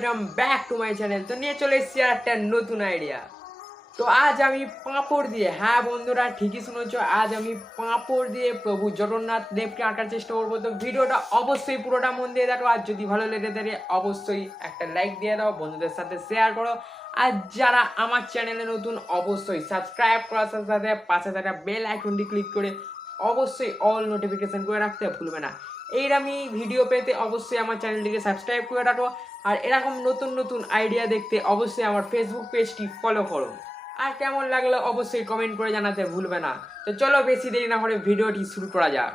Welcome back to my channel. তো নিয়ে চলে এসেছি আর একটা নতুন আইডিয়া। তো আজ আমি পাঁপড় দিয়ে, হ্যাঁ বন্ধুরা ঠিকই শুনেছ, আজ আমি পাঁপড় দিয়ে প্রভু জগন্নাথ দেবকে আঁকার চেষ্টা করবো। তো ভিডিওটা অবশ্যই পুরোটা মন দিয়ে দেখো, আর যদি ভালো লেগে থাকে অবশ্যই একটা লাইক দিয়ে দাও, বন্ধুদের সাথে শেয়ার করো। আর যারা আমার চ্যানেলে নতুন অবশ্যই সাবস্ক্রাইব করার সাথে সাথে পাশে থাকা বেল আইকনটি ক্লিক করে অবশ্যই অল নোটিফিকেশন করে রাখতে ভুলবে না। এইরকমই ভিডিও পেতে অবশ্যই আমার চ্যানেলটিকে সাবস্ক্রাইব করে রাখো, আর এরকম নতুন নতুন আইডিয়া দেখতে অবশ্যই আমার ফেসবুক পেজটি ফলো করো। আর কেমন লাগলো অবশ্যই কমেন্ট করে জানাতে ভুলবে না। তো চলো বেশি দেরি না করে ভিডিওটি শুরু করা যাক।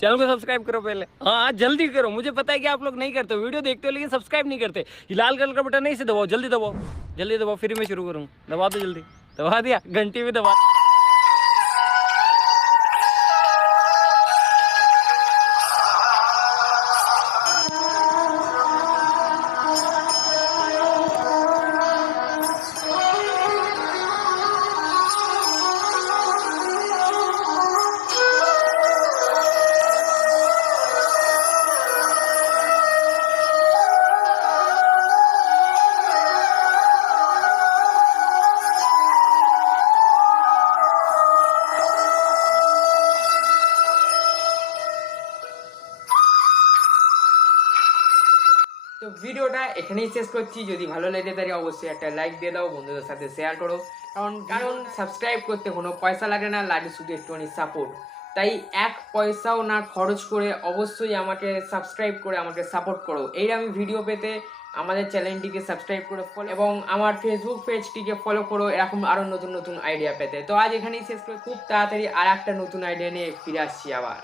चैनल को सब्सक्राइब करो पहले। हाँ जल्दी करो, मुझे पता है कि आप लोग नहीं करते, वीडियो देखते हो लेकिन सब्सक्राइब नहीं करते। ये लाल कलर का बटन नहीं से दबाओ, जल्दी दबाओ, जल्दी दबाओ, फिर मैं शुरू करूँ। दबा दो जल्दी, दबा दिया, घंटी भी दबा। তো ভিডিওটা এখানেই শেষ করছি। যদি ভালো লেগে থাকে অবশ্যই একটা লাইক দিয়ে দাও, বন্ধুদের সাথে শেয়ার করো। কারণ সাবস্ক্রাইব করতে কোনো পয়সা লাগে না, লাগে শুধু একটুখানি সাপোর্ট। তাই এক পয়সাও না খরচ করে অবশ্যই আমাকে সাবস্ক্রাইব করে আমাকে সাপোর্ট করো। এই আমি ভিডিও পেতে আমাদের চ্যানেলটিকে সাবস্ক্রাইব করে ফলো এবং আমার ফেসবুক পেজটিকে ফলো করো এরকম আরও নতুন নতুন আইডিয়া পেতে। তো আজ এখানেই শেষ করে খুব তাড়াতাড়ি আর একটা নতুন আইডিয়া নিয়ে ফিরে আসছি আবার।